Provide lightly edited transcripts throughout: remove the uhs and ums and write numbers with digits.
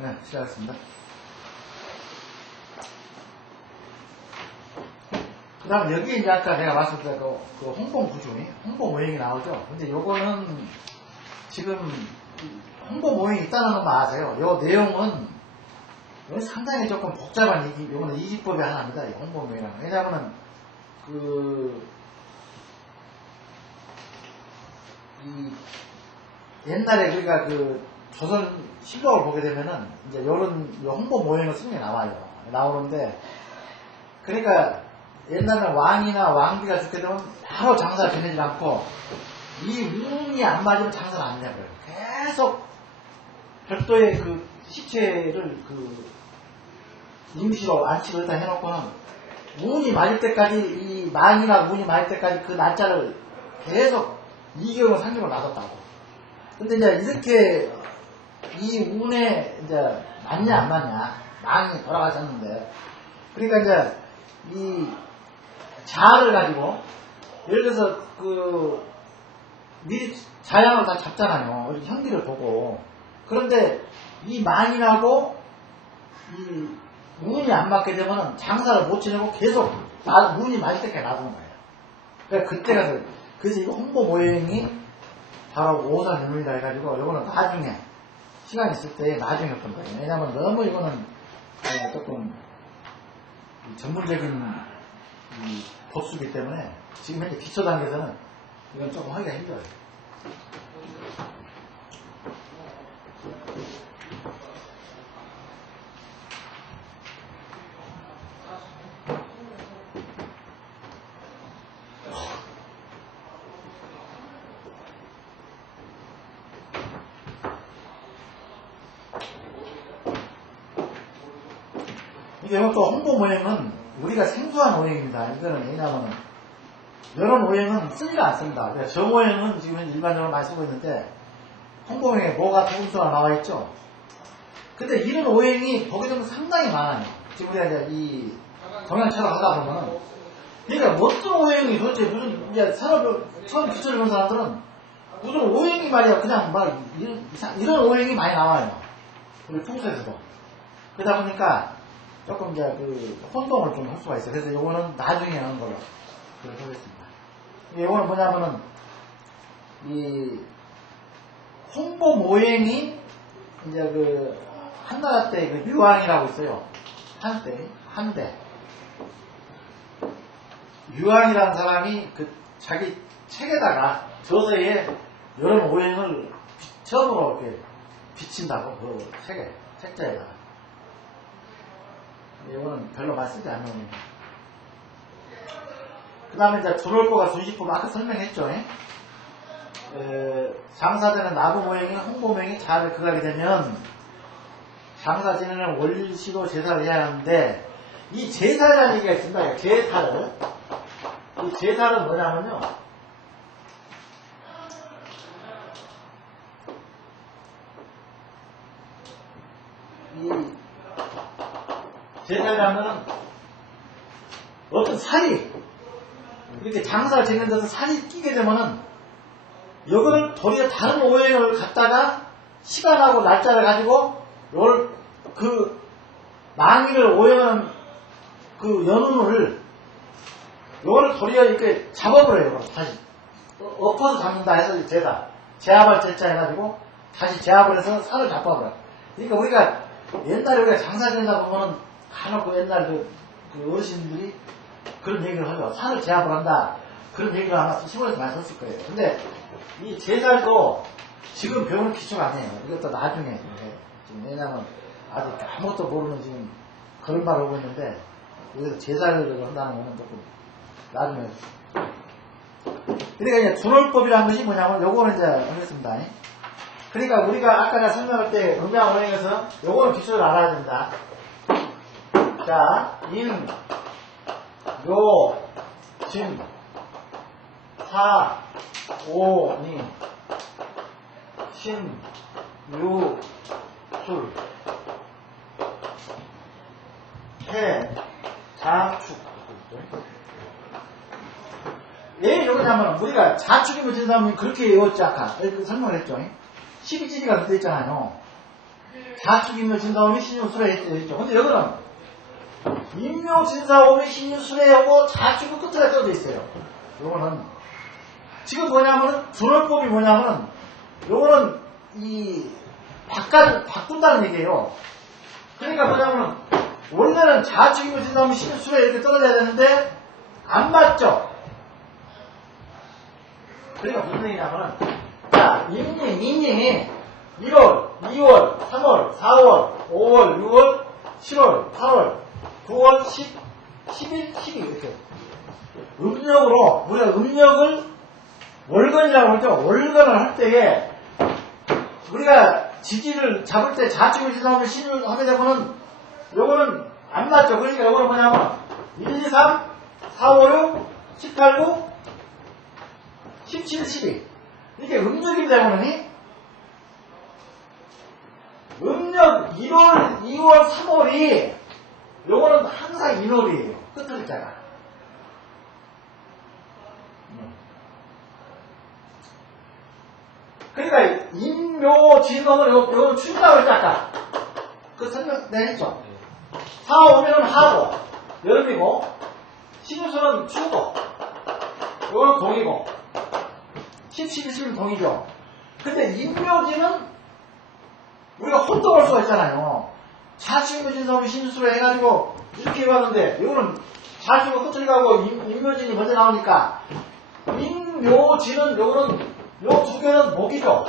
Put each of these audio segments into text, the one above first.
네, 시작하겠습니다. 그 다음 여기에 이제 아까 내가 말씀드린 그 홍보 구조, 홍보 모형이 나오죠. 근데 요거는 지금 홍보 모형이 있다는 건 아세요. 요 내용은 상당히 조금 복잡한 요거는 이기법의 하나입니다. 이 홍보 모형이라는. 왜냐면은 옛날에 우리가 조선 실록을 보게 되면은 이제 요런 홍보 모형을 쓰는 게 나오는데, 그러니까 옛날에 왕이나 왕비가 죽게 되면 바로 장사를 지내지 않고 이 운이 안 맞으면 장사를 안 해버려요. 계속 별도의 시체를 임시로 안치를 일단 해놓고는 운이 맞을 때까지, 이 망이나 운이 맞을 때까지 그 날짜를 계속 2개월, 3개월 놔뒀다고. 근데 이제 이렇게 이 운에 이제 맞냐 안 맞냐, 망이 돌아가셨는데, 그러니까 이제 이 자를 가지고 예를 들어서 미리 자양을 다 잡잖아요. 이렇게 현기를 보고. 그런데 이 망이라고 이 운이 안 맞게 되면은 장사를 못 지내고 계속 운이 맞을 때까지 놔두는 거예요. 그러니까 그때가 그래서 이 홍보 모형이 바로 오산유물이다 해가지고 이거는 나중에 시간 있을 때 나중에 했던 거예요. 왜냐면 너무 이거는 조금 전문적인 법수기 때문에 지금 현재 기초 단계에서는 이건 조금 하기가 힘들어요. 이건 또 홍보 모형은 우리가 생소한 오형입니다. 이거는 왜냐하면 이런 오형은 쓰지가 않습니다. 저 모형은 지금 일반적으로 많이 쓰고 있는데, 홍보 모형에 뭐가 조금씩 나와 있죠. 근데 이런 오형이 보게 되면 상당히 많아요. 지금 우리가 이제 이 동양철학 하다 보면은, 그러니까 어떤 오형이 도대체 무슨 이제 처음 기초를 본 사람들은 무슨 오형이 말이야 그냥 막 이런 오형이 많이 나와요. 우리 풍수에서도. 그러다 보니까 조금 이제 혼동을 좀 할 수가 있어요. 그래서 요거는 나중에 하는 걸로 그렇게 하겠습니다. 요거는 뭐냐면은 이 홍보 모형이 이제 한나라 때 유황이라고 있어요. 한대 유황이라는 사람이 자기 책에다가 저서에 이런 오형을 처음으로 이렇게 비친다고 책자에다가. 이거는 별로 많이 쓰지 않는 겁니다. 그 다음에 이제 조롤보가 순시법 아까 설명했죠. 장사되는 나부 모형이 홍보 모형이 잘 그가게 되면 장사 지내는 월시도 제사를 해야 하는데, 이 제사라는 얘기가 있습니다. 제사를. 이 제사는 뭐냐면요, 이 제사라면 어떤 살이 이렇게 장사를 지내는 데서 살이 끼게 되면은 이거를 도리어 다른 오행을 갖다가 시간하고 날짜를 가지고 요걸 망이를 오행한 연운을 요거를 도리어 이렇게 잡아버려요. 다시 엎어서 잡는다 해서 제압할 제자 해가지고 다시 제압을 해서 살을 잡아버려요. 그러니까 우리가 옛날에 우리가 장사 지내다 보면은 간혹 옛날 어르신들이 그런 얘기를 하죠. 살을 제압을 한다. 그런 얘기를 아마 시골에서 많이 썼을 거예요. 근데 이 제살도 지금 배우는 기초가 아니에요. 이것도 나중에. 지금 왜냐면 아직 아무것도 모르는 지금 그런 말을 하고 있는데, 여기서 제살을 한다는 거는 조금 나중에. 그러니까 이제 준월법이라는 것이 뭐냐면 요거는 이제 하겠습니다. 그러니까 우리가 아까 내가 설명할 때 음양오행에서 요거는 기초를 알아야 된다. 자, 인, 요, 진, 사, 오니 신 유 술 해 자축. 왜 이러냐면 우리가 자축이면 진사오면 그렇게 외웠지 아까 이렇게 설명을 했죠. 12지리가 그렇게 있잖아요. 자축이면 진사오면 신유술에 했죠. 근데 여기는 인묘 진사오면 신유술에 하고 자축은 끝에 써져 있어요. 요거는 지금 뭐냐면은 분월법이 뭐냐면은 요거는 이 바꾼다는 얘기예요. 그러니까 뭐냐면은 원래는 자축이면 진사오면 신유술에 이렇게 떨어져야 되는데 안 맞죠. 그러니까 무슨 얘기냐면은, 자, 인님이 1월, 2월, 3월, 4월, 5월, 6월, 7월, 8월, 9월, 10, 11, 12 이렇게 음력으로 우리가 음력을 월건이라고 하죠. 월건을 할 때에 우리가 지지를 잡을 때 자축을 지나면 신을 하게 되면은 요거는 안 맞죠. 그러니까 요거는 뭐냐면 1, 2, 3, 4, 5, 6, 18, 9 17, 12 이게 음력이기 때문에 음력 1월, 2월, 3월이 요거는 항상 인월이에요. 끝을 있잖아. 그러니까 인묘, 진검은 요거는 춘다고 했지 아까. 그 설명 내가 했죠. 4, 5면은 하고 여름이고 신유수는 추고 요거는 동이고 10, 11, 11은 동이죠. 근데 인묘지는 우리가 혼동할 수가 있잖아요. 자축이면 진사오면 신유수로 해가지고 이렇게 해봤는데 이거는 자축은 끝을 가고 인묘진이 먼저 나오니까 인묘진은 요거는 요 두 개는 목이죠.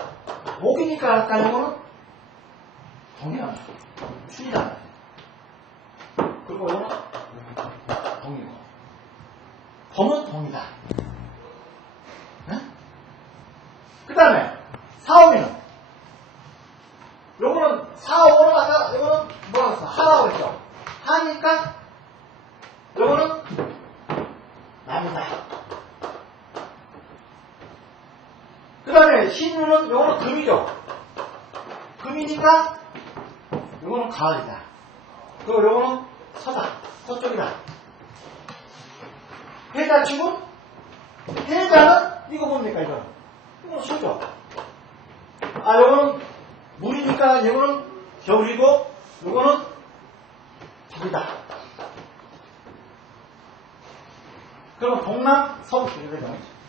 목이니까 아까 요거는 동이야. 춘이잖아. 그리고 요거는 동이고 범은 동이다. 그 다음에 4, 5미는 요거는 4, 5는 아까 요거는 뭐라고 했어? 하라고 했죠. 하니까 요거는 남이다. 그 다음에 신유는 요거는 금이죠. 금이니까 요거는 가을이다. 그리고 요거는 서다. 서쪽이다. 해자축은 해자는 이거 뭡니까 이거? 이거는 수죠. 아 요거는 물이니까 요거는 겨울이고 요거는 불이다. 그러면 동남 서북 이렇게 정해져.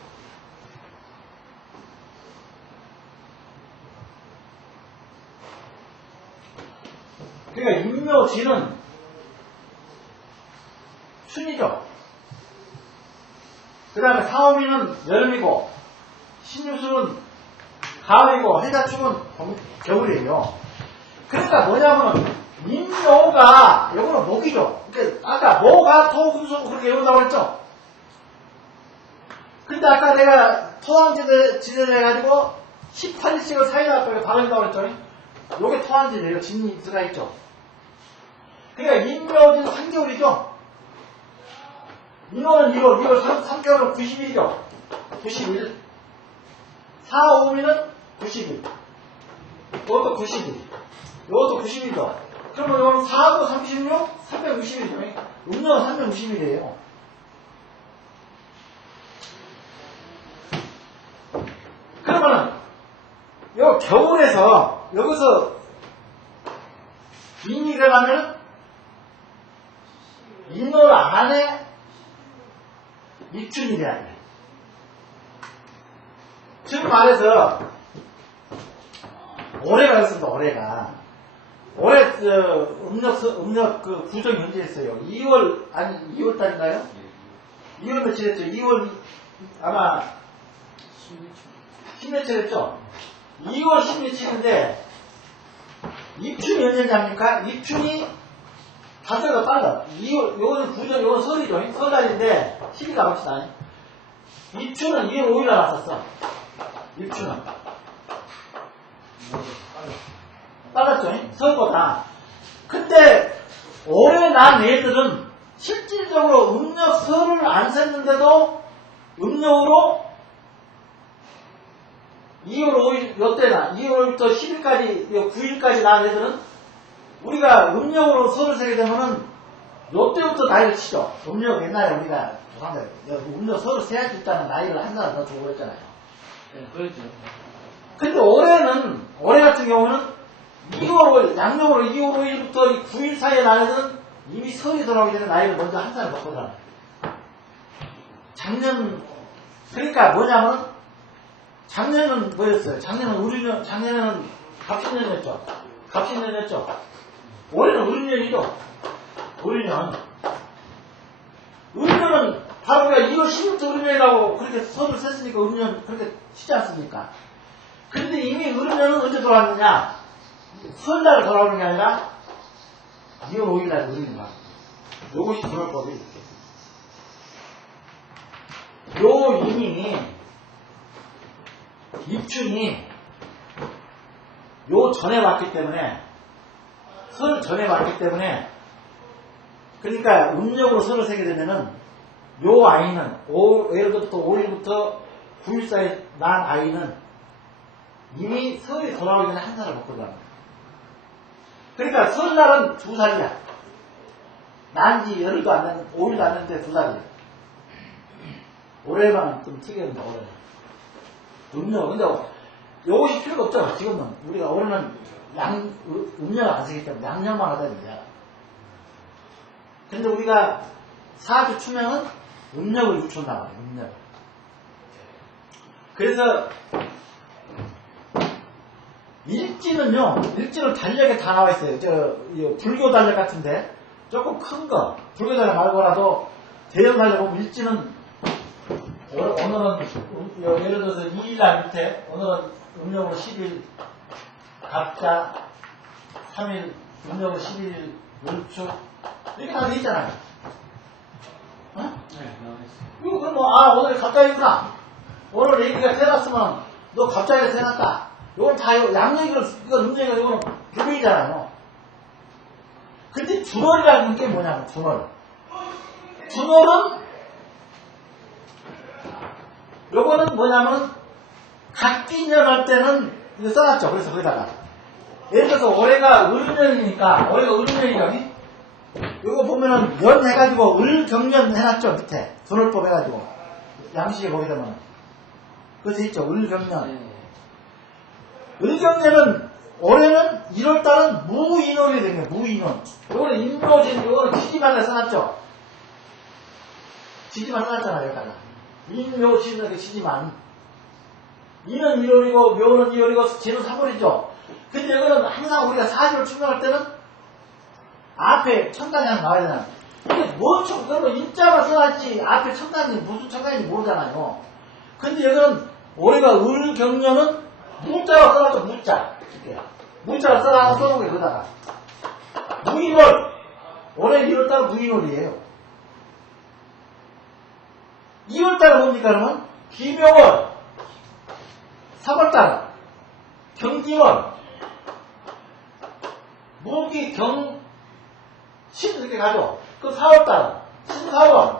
그러니까 인묘지는 춘이죠. 그 다음에 사오미는 여름이고 신유수는 가을이고 해자축은 겨울이에요. 그러니까 뭐냐면 인묘가 요거는 목이죠. 그러니까 아까 모가 토금속 그렇게 외운다고 했죠. 근데 아까 내가 토항지대를 해가지고 18일씩을 사이다 박아준다고 했죠. 요게 토항지대예요. 진이 들어가 있죠. 그러니까 인묘는 3개월이죠. 인호는 2월 3개월은 90일이죠. 90일. 4, 5일은 90일. 이것도 90일. 이것도 90일이죠. 그러면 이거는 4, 9, 36, 360일이죠. 음력은 360일이에요. 그러면은, 요 겨울에서, 여기서, 인이 일어나면, 인월 안에 입춘이래야 돼. 즉 말해서 올해가 있습니다. 올해가 올해 음력 그 부정 현재했어요. 2월 아니 2월 달인가요? 2월 며칠 했죠? 2월 아마 10며칠 했죠? 2월 10며칠인데 입춘이 언제인지 압니까? 입춘이 단서가 빨라. 2월 요거는 부정 요거는 설이죠. 설날인데 10일 가봅시다. 입춘은 2월 5일에 났었어. 입춘은 빨랐죠? 설보다. 근데 올해 난 애들은 실질적으로 음력 설을 안 셌는데도 음력으로 2월 5일, 요때나 2월 5일부터 10일까지, 9일까지 낳은 애들은 우리가 음력으로 서를 세게 되면은 요때부터 나이를 치죠. 음력 옛날에 우리가 음력 서를 세야 있다는 나이를 한 살 더 주고 그랬잖아요. 네, 그렇죠. 근데 올해 같은 경우는 2월 5일, 양력으로 2월 5일부터 9일 사이에 낳은 애들은 이미 설이 돌아오기 전에 나이를 먼저 한 살 먹거든. 그러니까 뭐냐면, 작년은 뭐였어요? 작년에는 갑신년이었죠. 올해는 을년이죠. 을년은 바로 우리가 2월 10일부터 을년이라고 그렇게 선을 셌으니까 을년 그렇게 치지 않습니까? 근데 이미 을년은 언제 돌아왔느냐? 설날 돌아오는 게 아니라 2월 5일날 을년이다. 요것이 불법이 요 이님이 입춘이 요 전에 왔기 때문에 설 전에 왔기 때문에 그러니까 음력으로 설을 세게 되면은 요 아이는 예를 들어서 5일부터 9일 사이에 난 아이는 이미 설이 돌아오기 전에 한 살을 먹고 들어갑니다. 그러니까 설날은 2살이야. 난지 열흘도 안 됐는데 5일도 안 됐는데 2살이야. 올해만 좀 특이합니다. 올해. 음력. 근데 요것이 필요가 없죠. 지금은 우리가 올해는 음력을 안 쓰기 때문에 양력만 하다 이거야. 근데 우리가 사주 추명은 음력을 유추한다고 해요. 음력. 그래서 일지는 달력에 다 나와 있어요. 불교 달력 같은데 조금 큰 거, 불교 달력 말고라도 대형 달력 보면 일지는 오늘은 예를 들어서 2일날 밑에 오늘은 음력으로 10일 갑자 3일 음력으로 11일 을축 이렇게 다 돼 있잖아요. 어? 네, 나와있어요. 이거 그럼 오늘 갑자기구나. 오늘 얘기가 세놨으면 너 갑자기 세놨다. 이건 다 양력이건 이건 음력이건 이거는 불교이잖아요. 근데 준월이라는 게 뭐냐면 준월은 요거는 뭐냐면 각기년 할 때는 이거 써놨죠. 그래서 거기다가 예를 들어서 올해가 을년이니까 요거 보면은 연 해가지고 을경년 해놨죠. 밑에 준월법 해가지고 양식에 보게 되면 그것이 있죠. 을경년. 을경년은 올해는 1월달은 무인월이 된 거예요. 무인월. 요거는 인묘진, 요거는 지지만에 써놨죠. 지지만 써놨잖아요. 여기다가 인묘진 이렇게 지지만. 이는 1월이고 묘는 2월이고 지는 3월이죠. 근데 이거는 항상 우리가 사주를 추명할 때는 앞에 천간이 하나 나와야 되나. 근데 그러면 인자만 써놨지 앞에 천간이 무슨 천간인지 모르잖아요. 근데 여기는 올해가 을경년은 무자로 써놨죠. 무자로 써놓은 게 그거다가 무인월. 올해 1월달 무인월이에요. 2월달 뭡니까 그러면? 기묘월. 3월달 경기월. 무기 경 신 이렇게 가죠. 그 4월달 신사월.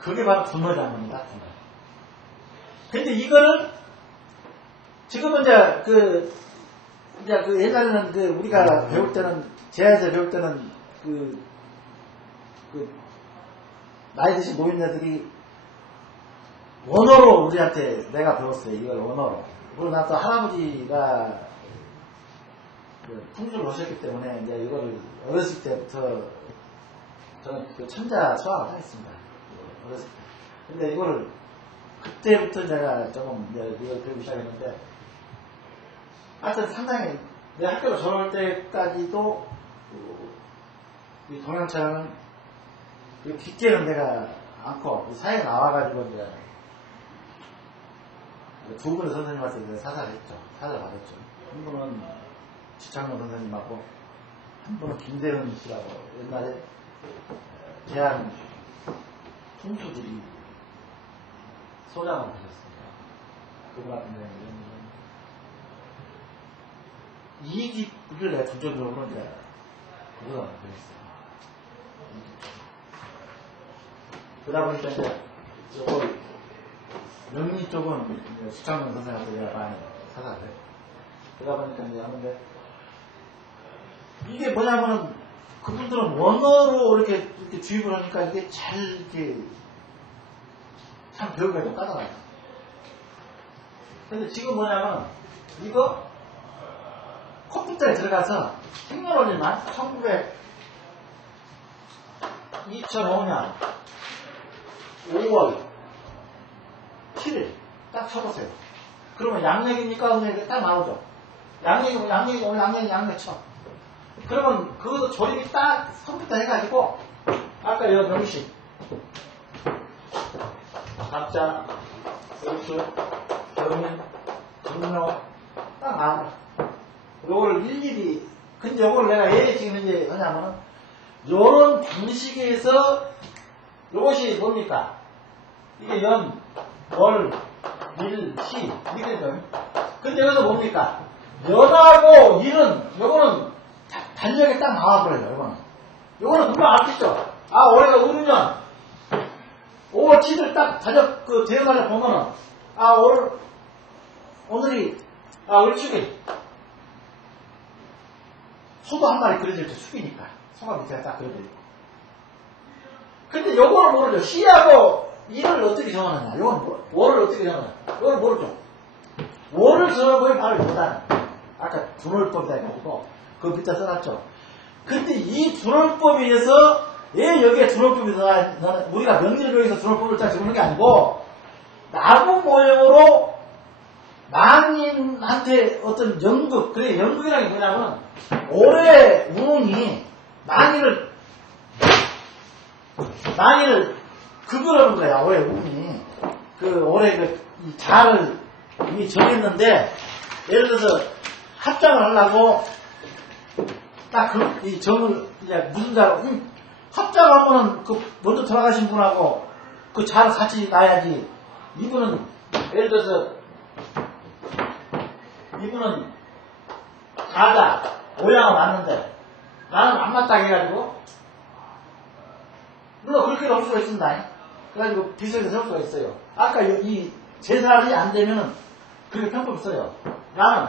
그게 바로 준월이라는 겁니다. 근데 이거는 지금은 이제 옛날에는 우리가 배울 때는 제야에서 배울 때는 나이 드신 노인네들이 원어로 우리한테 내가 배웠어요. 이걸 원어로. 그리고 나서 할아버지가 풍수를 하셨기 때문에 이제 이거를 어렸을 때부터 저는 천자 수학을 하겠습니다. 어렸을 때. 근데 이거를 그때부터 제가 조금 이걸 배우기 시작했는데 하여튼 상당히 내 학교로 졸업할 때까지도 이 동양차는 뒷게는 내가 않고 사회에 나와가지고 이제 두 분의 선생님한테 이제 사살했죠. 사살 받았죠. 한 분은 지창로 선생님하고 한 분은 김대현 씨라고 옛날에 대한 풍수들이 소장을 하셨습니다. 그분 같은 경우는 이집을 내가 중점적으로 이제 그거가 되겠어요. 그러다 보니까 이제 영리 쪽은 수창동 선생님한테 내가 많이 찾아왔어요. 그러다 보니까 이제 하는데, 이게 뭐냐면은, 그분들은 원어로 이렇게 주입을 하니까 이게 잘 이렇게, 참 배우기가 좀 까다로워요. 근데 지금 뭐냐면, 이거, 컴퓨터에 들어가서, 테크놀로지만 2005년 5월 7일 딱 쳐보세요. 그러면 양력입니까? 은행이 딱 나오죠. 양력이 쳐. 그러면 그 조립이 딱 컴퓨터 해가지고 아까 이런 명식 각자 소수 결민 증명 딱 나와요. 요걸 일일이 근데 요걸 내가 왜 지금 이제 하냐면은 요런 방식에서 요것이 뭡니까? 이게 연, 월, 일, 시 이렇게 되죠. 근데 여기서 뭡니까? 연하고 일은 요거는 단력이 딱 나와버려요. 요거는 금방 알겠죠? 아 올해가 을년 5월 7일 딱 단력 그 대여단력 보면은 아 오늘이 을축일 소도 한 마리 그려져 있죠. 축이니까 소가 밑에 딱 그려져 있고. 근데 요거를 모르죠. 시하고 일을 어떻게 정하느냐. 요건 월을 어떻게 정하느냐. 요걸 모르죠. 월을 정하고의 바로 이거다. 아까 분월법이다 해가지고 그 밑에 써놨죠. 근데 이 분월법에 의해서 왜 여기에 분월법이 우리가 명리를 위해서 분월법을 딱 적는 게 아니고 나무 모형으로 만인한테 어떤 연극, 그래 연극이라는 게 뭐냐면 올해 운이 만인을 그거라는 거야. 올해 운이 그 올해 이 자를 이미 정했는데 예를 들어서 합장을 하려고 딱 이 정을 이제 무슨 자로 합장하면은 그 먼저 돌아가신 분하고 그 자를 같이 놔야지. 이분은 예를 들어서 이분은 자다 오양을 맞는데 나는 안 맞다 해가지고 물론 그렇게 넣을 수가 있습니다. 그래가지고 비슷하게 세울 수가 있어요. 아까 이 제살이 안 되면은 그렇게 편법이 써요. 나는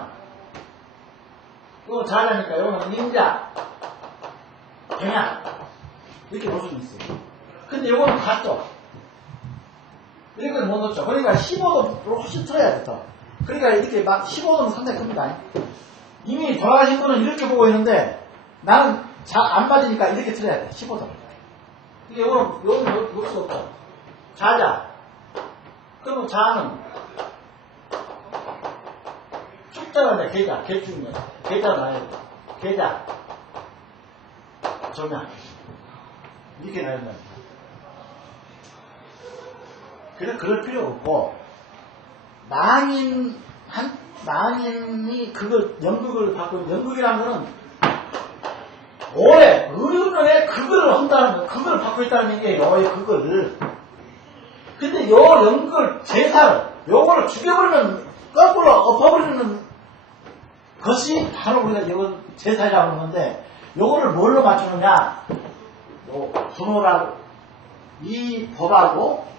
이거 자자니까 이거는 임자 경향 이렇게 넣을 수도 있어요. 근데 이거는 같죠. 이렇게는 못 넣죠. 그러니까 15도로 훨씬 틀어야 돼. 더. 그러니까 이렇게 막 15도는 상당히 큽니다. 이미 돌아가신 분은 이렇게 보고 있는데 나는 안 맞으니까 이렇게 틀어야 돼. 15도. 이게 요거는 넣을 수 없죠. 자자. 그러면 자는 축자가 돼. 계자. 개축이면. 계자가 나야 돼. 계자. 정량. 이렇게 나야 된다. 그럴 필요 없고, 만인이 그걸, 연극을 받고, 연극이라는 거는, 올해, 을년에 그거를 한다는 거, 그걸 받고 있다는 얘기예요, 그거를. 근데 요 연극을, 제사를, 요거를 죽여버리면, 거꾸로 엎어버리는 것이 바로 우리가 이건 제사라고 하는 건데, 요거를 뭘로 맞추느냐, 요, 분호라고, 이 법하고,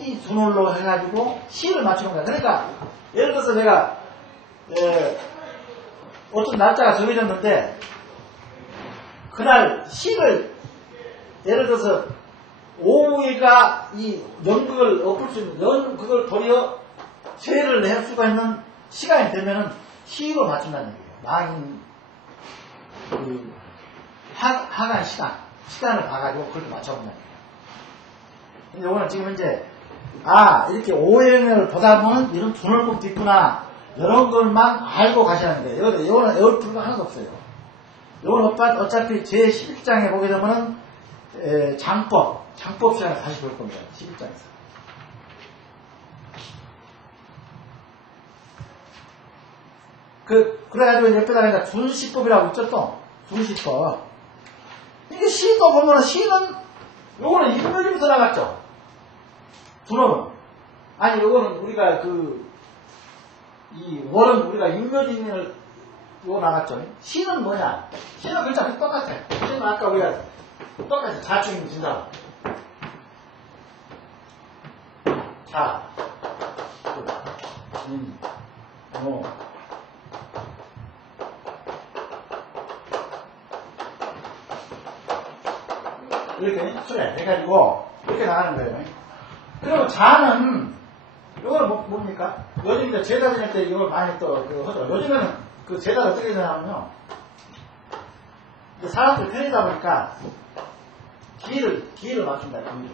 이 분홀로 해가지고 시를 맞추는 거야. 그러니까 예를 들어서 내가 어떤 날짜가 정해졌는데 그날 시를 예를 들어서 오후가 이 연극을 엎을 수 있는 연극을 도리어 세를 낼 수가 있는 시간이 되면은 시로 맞춘다는 얘기예요. 망인 그 하간 시간을 봐가지고 그렇게 맞춰본다는 얘기예요. 요거는 지금 이제 이렇게 오행을 보다 보면 이런 분월법도 있구나 이런 것만 알고 가시는 거예요. 요거는 외울 필요가 하나도 없어요. 요건 어차피 제 11장에 보게 되면은 장법 시간에 다시 볼 겁니다. 11장에서. 그래가지고 옆에다가 준시법이라고 있죠 또. 준시법. 이게 시도 보면은 시는 요거는 인묘지부터 나갔죠. 분업은. 아니, 요거는 우리가 이 월은 우리가 인묘지인을 요거 나갔죠. 시는 뭐냐? 시는 글자 똑같아. 시는 아까 우리가 똑같아. 자충이 진다. 자, 뭐, 이렇게 수레 해가지고 이렇게 나가는 거예요. 그러면 자는 이거는 뭡니까? 요즘 이제 제사 지낼 때 이걸 많이 또 하죠. 요즘에는 그 제사가 어떻게 되냐면요. 사람들이 편이다 보니까 기를 맞춘다. 기를.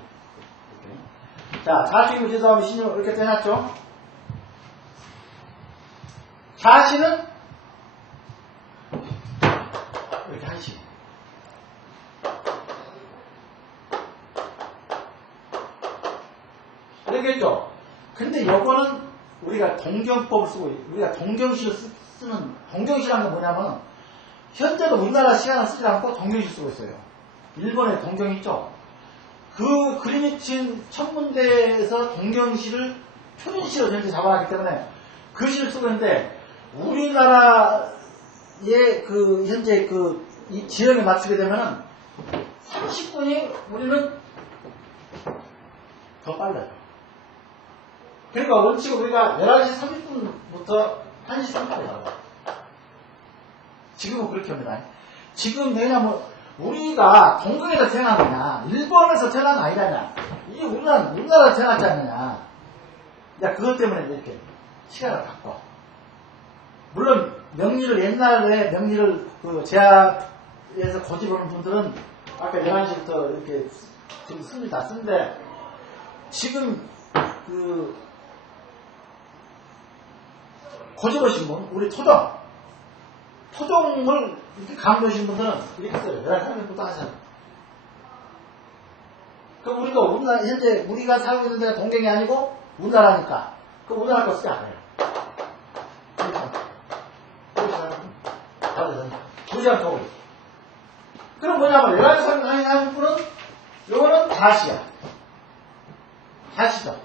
이렇게. 자, 자식이고 제사하고 신유 이렇게 떼놨죠. 자신은 이렇게 한식. 이렇게 했죠. 근데 요거는 우리가 동경법을 쓰고, 우리가 동경시를 쓰는, 동경시라는 건 뭐냐면, 현재도 우리나라 시간을 쓰지 않고 동경시 쓰고 있어요. 일본에 동경 있죠? 그 그리니치 천문대에서 동경시를 표준시로 현재 잡아놨기 때문에 그 시를 쓰고 있는데, 우리나라의 그, 현재 그, 이 지형에 맞추게 되면은 30분이 우리는 더 빨라요. 그러니까 원칙은 우리가 11시 30분부터 1시 30분에 나와요. 지금은 그렇게 합니다. 지금 왜냐면 우리가 동경에서 태어난 거냐, 일본에서 태어난 거 아니잖아. 이게 우리나라에서 태어났지 않느냐. 야, 그것 때문에 이렇게 시간을 바꿔. 물론 명리를 옛날에 명리를 그 제약에서 고집하는 분들은 아까 11시부터 이렇게 지금 씁니다. 쓰는데 지금 그 고집하신 분, 우리 토종을 이렇게 강조하신 분들은 이렇게 써요. 11시 30분부터 하잖아. 그럼 우리가 우리나라, 현재 우리가 살고 있는 데가 동경이 아니고 우리나라니까. 그럼 우리나라 거 쓰지 않아요. 부지한턱으로. 그럼 뭐냐면 11시 30분은 요거는 다시야. 다시죠.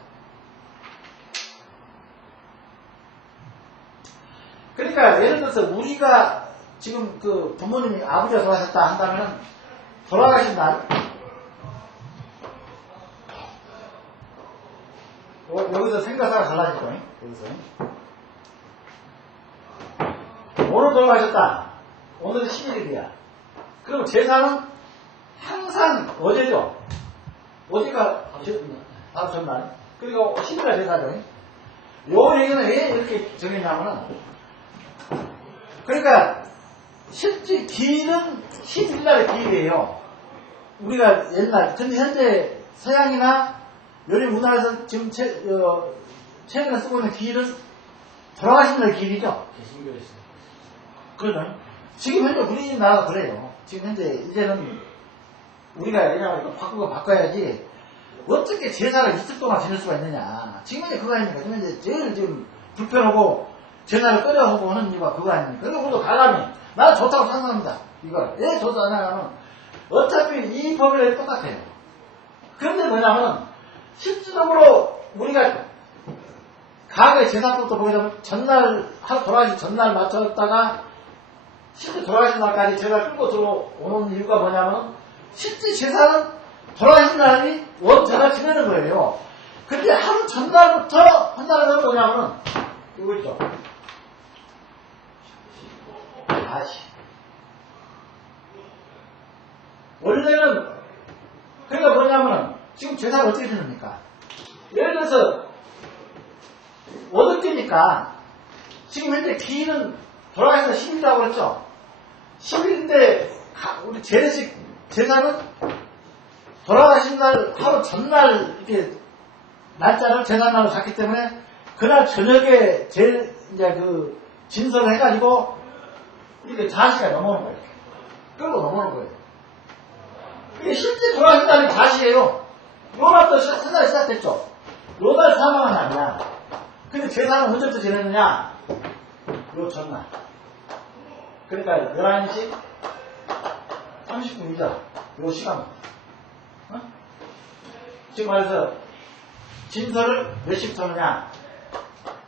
그러니까 예를 들어서 우리가 지금 그 부모님이 아버지가 돌아가셨다 한다면 돌아가신 날 여기서 생각사가 달라질 거예요. 여기서 오늘 돌아가셨다. 오늘은 11일이야. 그럼 제사는 항상 어제죠. 어제가 바로 전날. 그리고 10일날 제사죠. 요 얘기는 왜 이렇게 정했냐면은 그러니까 실제 기일은 11날의 기일이에요. 우리가 옛날 근데 현재 서양이나 요즘 우리나라에서 지금 최근에 쓰고 있는 기일은 돌아가신 날 기일이죠. 개신교에서. 그러죠. 지금 현재 우리나라가 그래요. 지금 현재 이제는 우리가 왜냐면 바꿔야지 어떻게 제사를 이틀 동안 지낼 수가 있느냐. 지금 이제 그거 아닙니까? 지금 이제 제일 지금 불편하고 제사를 꺼려하고 하는 이유가 그거 아닙니까? 그리고 우리도 가람이 나는 좋다고 생각합니다. 이걸 왜 좋다 하냐면 어차피 이 법이 똑같아요. 그런데 뭐냐면 실질적으로 우리가 과거에 제사법도 보게 되면 전날 돌아가신 전날 맞췄다가 실제 돌아가신 날까지 제사를 끌고 들어오는 이유가 뭐냐면 실제 제사는 돌아가신 날이 원제사 지내는 거예요. 근데 하루 전날부터 한다는 건 뭐냐면은 이거 있죠. 다시. 원래는 그러니까 뭐냐면은 지금 제사가 어떻게 되는입니까? 예를 들어서 어둡게니까 지금 현재 기일은 돌아가신 날 10일이라고 그랬죠. 10일인데 우리 재래식 제사는 돌아가신 날 하루 전날 이렇게 날짜를 제사날로 잡기 때문에 그날 저녁에 이제 그 진설을 해가지고 이렇게 자시가 넘어오는 거예요. 끌고 넘어오는 거예요. 이게 실제 돌아가신 날이 자시예요. 요날부터 생활이 시작됐죠. 요날 사망한 날이야. 근데 제사는 언제부터 지내느냐? 요 전날. 그러니까 11시 30분이죠. 요 시간. 어? 지금 말해서 진설을 몇 시부터 하느냐?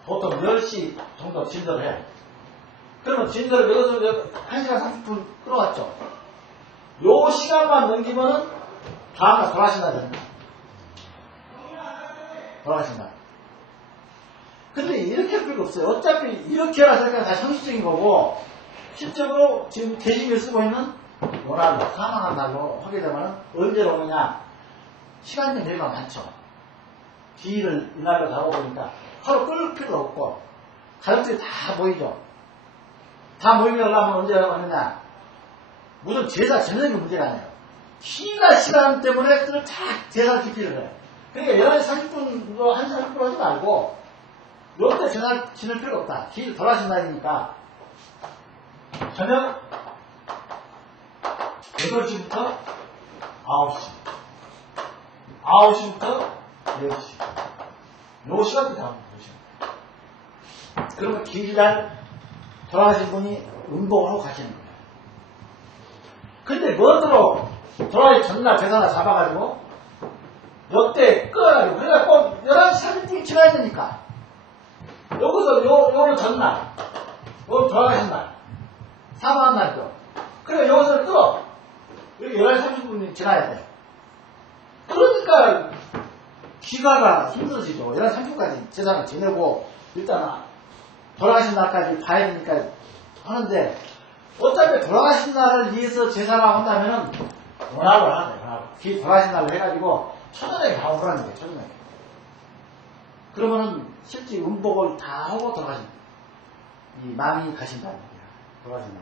보통 10시 정도 진설을 해요. 그러면 진설을 여기서 1시간 30분 끌어왔죠. 요 시간만 넘기면은 다음날 돌아가신다 됩니다. 돌아가신다. 근데 이렇게 할 필요 없어요. 어차피 이렇게라 저렇게 다 형식적인 거고, 실적으로 지금 계집을 쓰고 있는 모랄로, 사망한 날로 하게 되면 언제로 오느냐? 시간이 되가 많죠. 기일을 이날로 잡아보니까 하루 끌 필요도 없고, 가족들이 다 모이죠. 다 모이게 하려면 언제 오느냐? 무슨 제사 저녁이 문제가 아니에요. 기가 시간 때문에 다 제사 기피를 해요. 그러니까 11시 30분으로 1시 30분 하지 말고, 요때 전화 지낼 필요가 없다. 기일 돌아가신 날이니까, 저녁 8시부터 9시. 9시부터 10시. 요 시간대 다 보시면. 그러면 기일날 돌아가신 분이 운동을 하고 가시는 거예요. 근데 뭐들어 돌아가기 전날 제사나 잡아가지고, 요때 끊어가지고, 그러니까 꼭 11시 30분이 지나야 되니까. 여기서 요를 전날, 요 돌아가신 날, 사망한 날이죠. 그래, 여기서 끊어. 여기 11시 30분이 지나야 돼. 그러니까, 귀가가 힘들어지죠. 11시 30분까지 제사를 지내고, 일단, 돌아가신 날까지 봐야 되니까 하는데, 어차피 돌아가신 날을 위해서 제사를 한다면은, 원합을 하네, 원합을. 돌아가신 날을 해가지고, 초저녁에 다 오라는 거예요, 초저녁에. 그러면은, 실제 음복을 다 하고 돌아가신, 이 마음이 가신다는 거예요. 돌아가신 날.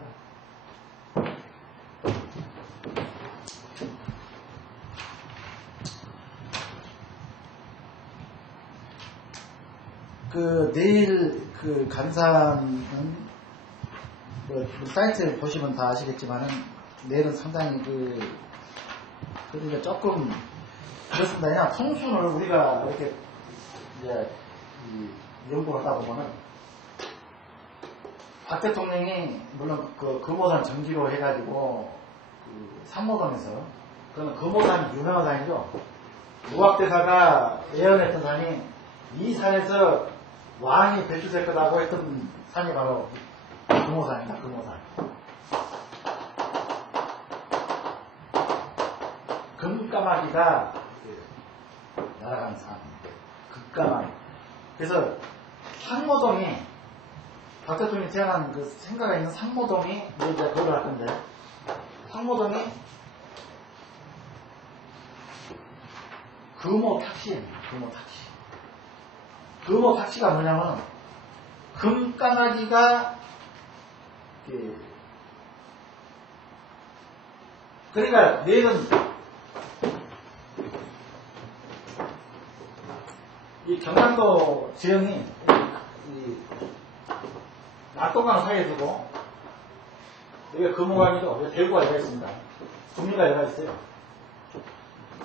내일 감사는, 사이트를 보시면 다 아시겠지만은, 내일은 상당히 그러니까 조금, 그렇습니다. 그냥 통순을 우리가 이렇게, 이제, 연구를 하다 보면은, 박 대통령이, 물론 금호산 정기로 해가지고, 상모동에서, 그건 금호산이 유명한 산이죠. 무학대사가 예언했던 산이, 이 산에서 왕이 배출될 거라고 했던 산이 바로 금호산입니다. 금호산. 금까마귀가 날아가는 산. 금까마귀. 그래서 상모동이, 박 대통령이 태어난 그 생각이 있는 상모동이, 이제 그걸 할 건데, 상모동이 금호탁시입니다. 금호탁시. 금호탁시가 뭐냐면, 금까마귀가, 그러니까 내일은 이 경상도 지형이 낙동강 사이에 두고, 여기 금호강이죠. 여기 대구가 열려 있습니다. 금리가 열려 있어요.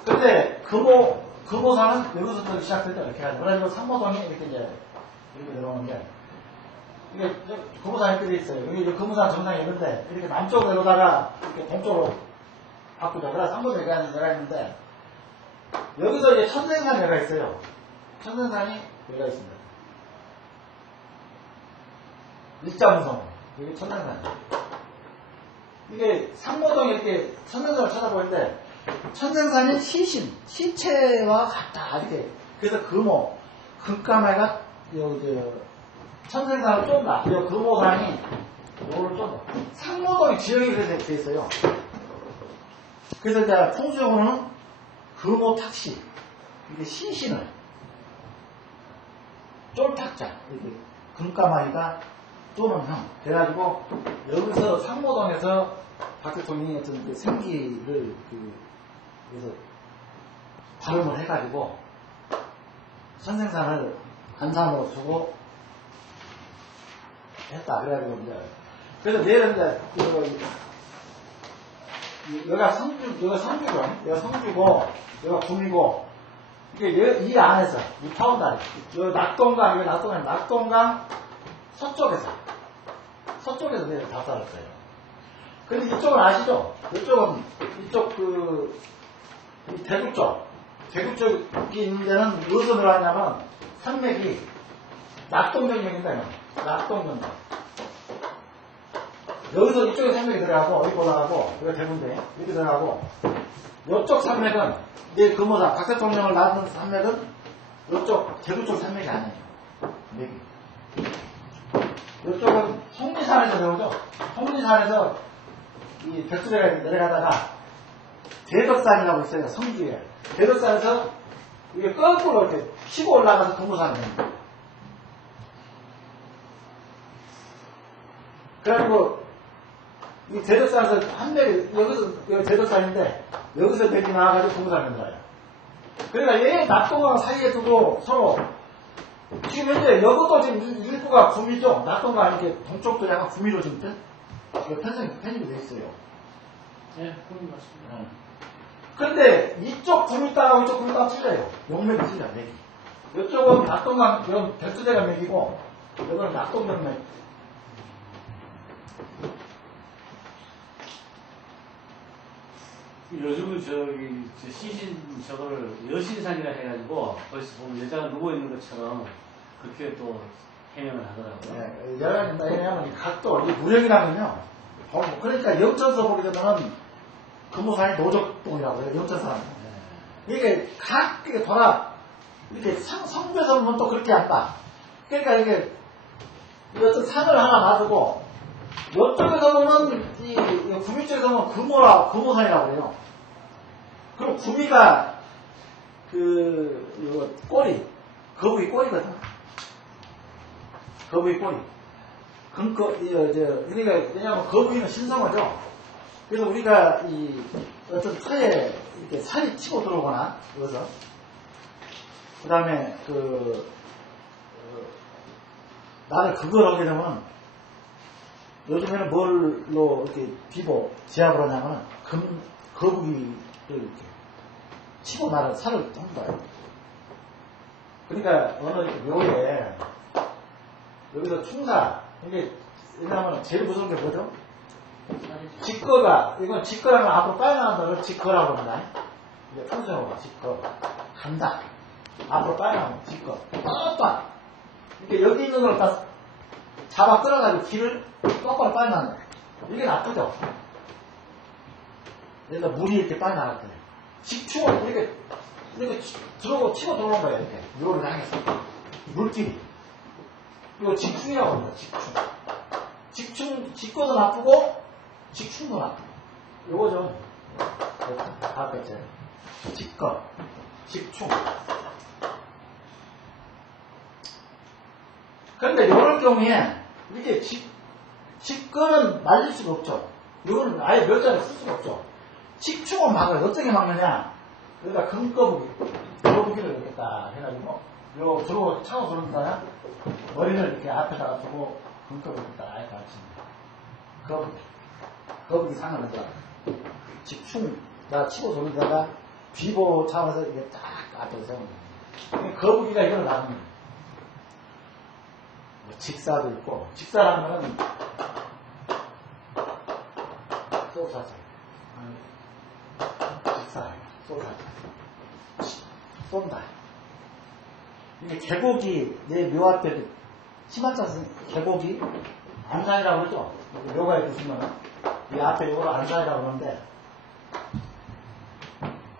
근데 금호산은 여기서부터 시작될 때 이렇게 하죠. 그래가지고 상모동이 이렇게 이제 이렇게 내려오는 게, 이게 금호산 이렇게 돼 있어요. 여기 금호산 정상이 있는데, 이렇게 남쪽으로 내려다가 이렇게 동쪽으로 바꾸죠. 그래서 상모동에 내가 있는데, 여기서 이제 천생산 내가 있어요. 천생산이 내가 있습니다. 일자무성. 여기 천생산. 이게 상모동에 이렇게 천생산을 찾아보는데, 천생산이 시체와 같다. 이렇게. 그래서 금호, 금까마귀가 천생산을 쫀다. 금호산이 요거를 쫀다. 상모동이 지형이 그렇게 돼 있어요. 그래서 이제 풍수용어는 금호탁시. 이게 신신을 쫄탁자. 이렇게 금까마귀가 쪼는 형. 그래가지고 여기서 상모동에서 박 대통령이 어떤 그 생기를 그래서 발음을 해가지고 천생산을 안산으로 두고 했다. 그래가지고 이제 그래서 내일은 이제 여기가 성주고 여기가 성주고 여기가 kum이고 이게 이 안에서 이 파운다리 여기 낙동강 이게 낙동강 서쪽에서 내일 다 따랐어요. 근데 이쪽은 아시죠? 이쪽은 이쪽 이 대구 쪽이 있는 데는 무엇으로 들어가냐면 산맥이 낙동강맥인데 낙동강맥. 여기서 이쪽에 산맥이 들어가고 어디 올라가고 여기 대구인데 여기 들어가고 이쪽 산맥은 내 금호산 박 대통령을 낳은 산맥은 이쪽 대구 쪽 산맥이 아니에요. 맥이. 이쪽은 성리산에서 배우죠. 성리산에서 이 벽수대가 내려가다가 대덕산이라고 있어요. 성주에. 대덕산에서 이게 거꾸로 이렇게 치고 올라가서 금호산이 됩니다. 그래가지고 이 대덕산에서 한 맥이 여기서 여기 대덕산인데 여기서 맥이 나와가지고 금호산이 됩니다. 그러니까 얘 낙동강 사이에 두고 서로 지금 현재 여기도 지금 일부가 구미죠. 낙동강 이렇게 동쪽도 약간 구미로 지금 편입이 돼 있어요. 네, 그건 맞습니다. 그런데 이쪽 구미 땅하고 이쪽 구미 땅 틀려요. 용맥이 틀려, 맥이. 이쪽은 낙동강, 이건 백두대가 맥이고, 이건 낙동강 맥. 요즘은 저기 시신 저거를 여신산이라 해가지고 거기서 보면 여자가 누워 있는 것처럼 그렇게 또 해명을 하더라고요. 네, 여러분, 왜냐하면 이 각도, 이 무령이라면요. 그러니까 영천서 보게 되면은 금호산이 노적동이라고 해요. 영천산. 이게 각 이렇게 돌아 이렇게 성배에서 보면 또 그렇게 안 봐. 그러니까 이게 어떤 산을 하나 놔두고 이쪽에서 보면 이 구미 쪽에서 보면 금호산이라고 해요. 그럼 구미가 이거 꼬리, 거북이 꼬리거든. 거북이 꼬리. 그러니까 왜냐하면 거북이는 신성하죠. 그래서 우리가 이 어떤 터에 이렇게 살이 치고 들어오거나 여기서 그 다음에 나를 그걸 하게 되면 요즘에는 뭘로 이렇게 비보 제압을 하냐면 거북이를 이렇게 치고 나를 살을 한 거예요. 그러니까 어느 묘에 여기서 충사 이게 왜냐하면 제일 무서운 게 뭐죠? 직거가, 이건 직거라면 앞으로 빠져나간다. 그걸 직거라고 합니다. 이제 평소용어가 직거. 간다. 앞으로 빠져나가면 직거. 빡빡. 이렇게 여기 있는 걸 다 잡아 끌어가지고 길을 똑바로 빠져나간다. 이게 나쁘죠? 그래서 물이 이렇게 빠져나갈 거예요. 직충을 이렇게 들어오고 치고 들어오는 거예요. 이렇게. 묘를 향해서. 물길이. 이거 직충이라고 합니다. 직충. 직거도 나쁘고, 직충도 나쁘고. 요거죠. 다 뺐죠. 직거, 직충. 그런데 요럴 경우에, 이게 직거는 말릴 수가 없죠. 요거는 아예 몇 자를 쓸 수가 없죠. 직충은 막아요. 어떻게 막느냐. 그러니까 거북이를 이렇게 딱 해가지고, 요 들어오고 차고 들어온다. 머리를 이렇게 앞에다가 두고, 금거북이를 딱 이렇게 받칩니다. 거북이 상을 먼저 직충, 나 치고 돌리다가 비보 차원에서 이게 딱 앞에서 세웁니다. 거북이가 이걸 나눕니다. 뭐 직사도 있고, 직사라는 쏘사죠. 직사예요. 쏘사죠. 쏜다. 이게 계곡이 내 묘 앞에 심한자 계곡이 안산이라고 그러죠? 묘가에 보시면은 이 앞에 요걸 안산이라고 그러는데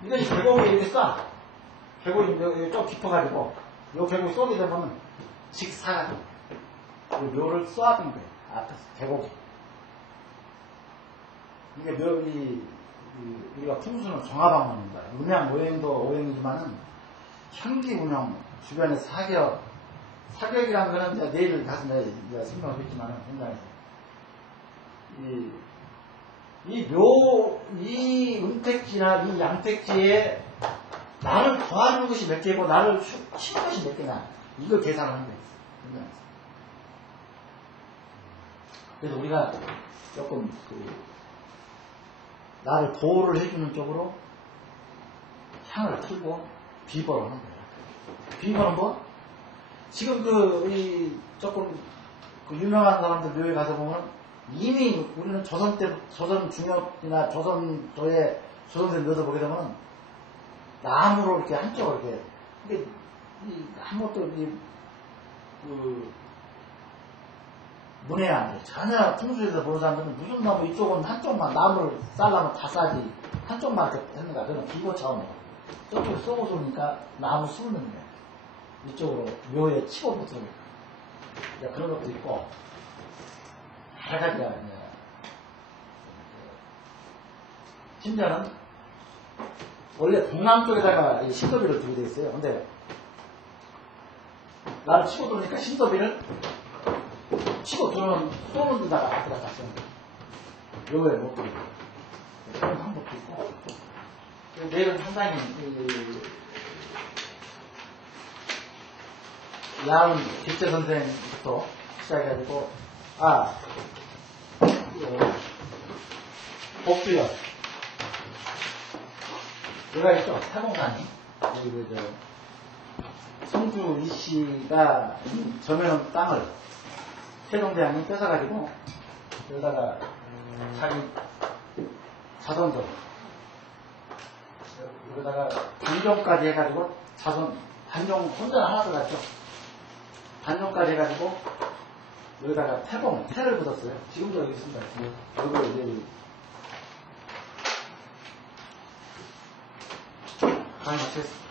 이것이 계곡이 이렇게 쏴. 계곡이 좀 깊어가지고 요 계곡이 쏘게 되면 직사가 요 묘를 쏘아둔 거예요. 앞에서 계곡이. 이게 우리가 풍수는 정화방문입니다. 음양 오행도 오행이지만은 현기 운영 주변에 사격이라는 거는 이제 내일 가서 내가 설명하겠지만은 현장에서 이 음택지나 이 양택지에 나를 도와주는 것이 몇 개고 나를 치는 것이 몇 개냐 이걸 계산하는 거예요. 그래서 우리가 조금 나를 보호를 해주는 쪽으로 향을 틀고 비벌을 하는 거예요. 비벌은 뭐? 지금 조금 유명한 사람들 묘에 가서 보면 이미 우리는 조선 중엽이나 조선도에 조선된 묘도 보게 되면 나무로 이렇게 한쪽으로 이렇게 근데 아무것도 문외야 안 돼. 전혀 풍수에서 보는 사람들은 무슨 나무 이쪽은 한쪽만 나무를 싸려면 다 싸지 한쪽만 이렇게 했는가 그는 비고 차원으로 저쪽에 쏘고 쏘니까 나무 쏘는 거야. 이쪽으로 묘에 치고 붙습니다. 그런 것도 있고, 여러 가지가 심지어는 원래 동남 쪽에다가 이 신도비를 두게 돼 있어요. 근데 나를 치고 들어오니까 신도비를 치고 들어오는 쏘는 데다가 앞에다 갔습니다. 묘에 못 들고 그런 방법도 있고, 내일은 상당히 야은 길재 선생부터 시작해가지고 복주역 여기가 있죠. 태봉산이 여기 성주 이씨가 점해놓은 땅을 세종대왕이 뺏어가지고 여기다가 자기 자손들 여기다가 단종까지 해가지고 자손 단종 혼자 하나 들어갔죠. 단종까지 해가지고 여기다가 태를 붙었어요. 지금도 여기 있습니다. 여기 이제 강이 맞췄습니다.